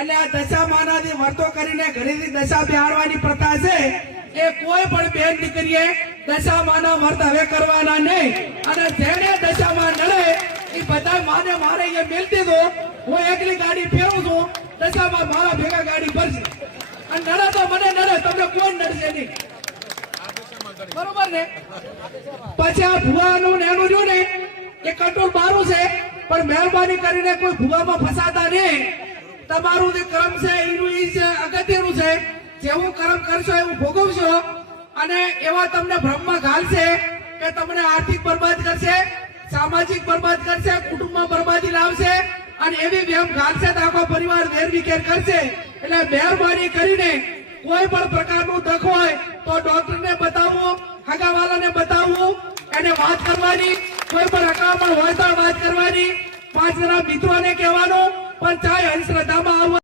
એટલે આ દશા માનાથી વર્તો કરીને ઘરેથી દશા બેહાડવાની પ્રથા છે એ કોઈ પણ બેન દીકરીએ દશા માના વર્ત હવે કરવાના નહીં અને જેને દશામાં નડે એ બધા માને મારે એ મેલતી દો હું એકલી ગાડી ફેરવું છું દશામાં મારા ભેગા ગાડી ભરશે અને નડે તો મને નડે તમને કોણ નડશે નહીં બરોબર ને પછી આ ભુવાનું ને એનું જો ને એ કંટ્રોલ બારું છે પણ મહેરબાની કરીને કોઈ ભુવામાં ફસાતા નહીં તમારું જે કર્મ છે એનું એ છે અગત્યનું છે જેવું કર્મ કરશો એવું ભોગવશો અને એવા તમને બ્રહ્મમાં ઘાલશે કે તમને આર્થિક બરબાદ કરશે સામાજિક બરબાદ કરશે કુટુંબમાં બરબાદી લાવશે અને એવી વેમ ઘાલશે તો આખો પરિવાર વેરવિખેર કરશે એટલે મહેરબાની કરીને કોઈ પણ પ્રકારનું દખ હોય તો ડોક્ટરને બતાવવું હગાવાલાને બતાવવું એને વાત કરવાની કોઈ પણ હકામાં હોય તો વાત કરવાની 5 જણા મિત્રોને કહેવાનું પણ ચાહે અંધશ્રદ્ધામાં આવવું